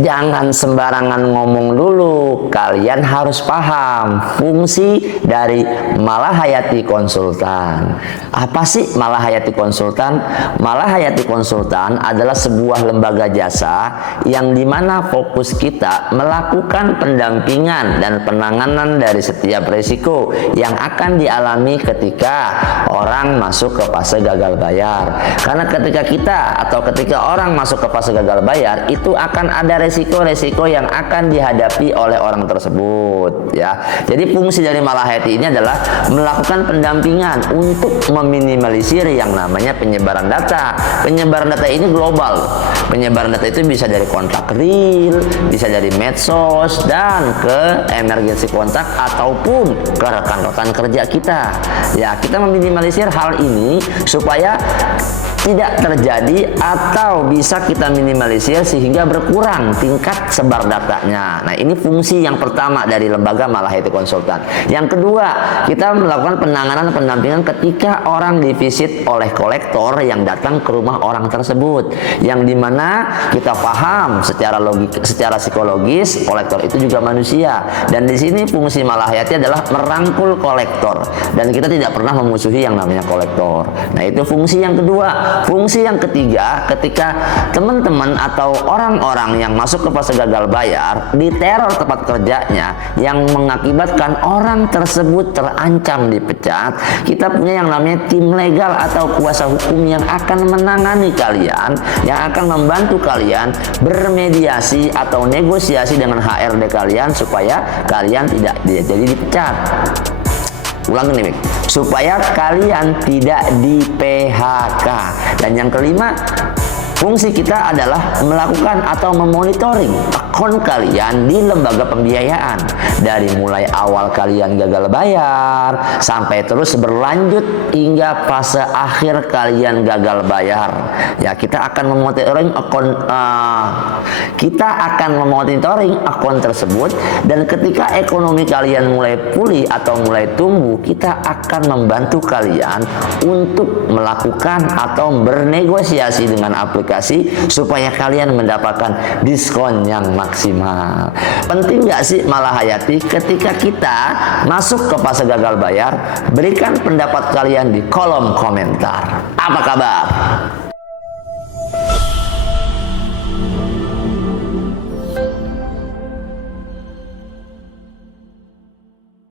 Jangan sembarangan ngomong dulu. Kalian harus paham fungsi dari Malahayati Konsultan. Apa sih Malahayati Konsultan? Malahayati Konsultan adalah sebuah lembaga jasa yang dimana fokus kita melakukan pendampingan dan penanganan dari setiap risiko yang akan dialami ketika orang masuk ke fase gagal bayar. Karena ketika kita atau ketika orang masuk ke fase gagal bayar, itu akan ada resiko-resiko yang akan dihadapi oleh orang tersebut, ya. Jadi fungsi dari Malahayati ini adalah melakukan pendampingan untuk meminimalisir yang namanya penyebaran data. Penyebaran data ini global. Penyebaran data itu bisa dari kontak real, bisa dari medsos, dan ke emergency kontak ataupun ke rekan-rekan kerja kita. Ya, kita meminimalisir hal ini supaya tidak terjadi atau bisa kita minimalisir sehingga berkurang tingkat sebar datanya. Nah, ini fungsi yang pertama dari lembaga Malahayati Konsultan. Yang kedua, kita melakukan penanganan pendampingan ketika orang divisit oleh kolektor yang datang ke rumah orang tersebut, yang dimana kita paham secara psikologis kolektor itu juga manusia, dan di sini fungsi Malahayati adalah merangkul kolektor, dan kita tidak pernah memusuhi yang namanya kolektor. Nah, itu fungsi yang kedua. Fungsi yang ketiga, ketika teman-teman atau orang-orang yang masuk ke fase gagal bayar diteror tempat kerjanya yang mengakibatkan orang tersebut terancam dipecat, kita punya yang namanya tim legal atau kuasa hukum yang akan menangani kalian, yang akan membantu kalian bermediasi atau negosiasi dengan HRD kalian supaya kalian tidak jadi dipecat. Ulang nih, supaya kalian tidak di PHK. Dan yang kelima, fungsi kita adalah melakukan atau memonitoring akun kalian di lembaga pembiayaan, dari mulai awal kalian gagal bayar sampai terus berlanjut hingga fase akhir kalian gagal bayar. Ya, kita akan memonitoring akun tersebut, dan ketika ekonomi kalian mulai pulih atau mulai tumbuh, kita akan membantu kalian untuk melakukan atau bernegosiasi dengan aplikasi supaya kalian mendapatkan diskon yang maksimal. Penting nggak sih Malahayati? Ketika kita masuk ke fase gagal bayar, berikan pendapat kalian di kolom komentar. Apa kabar?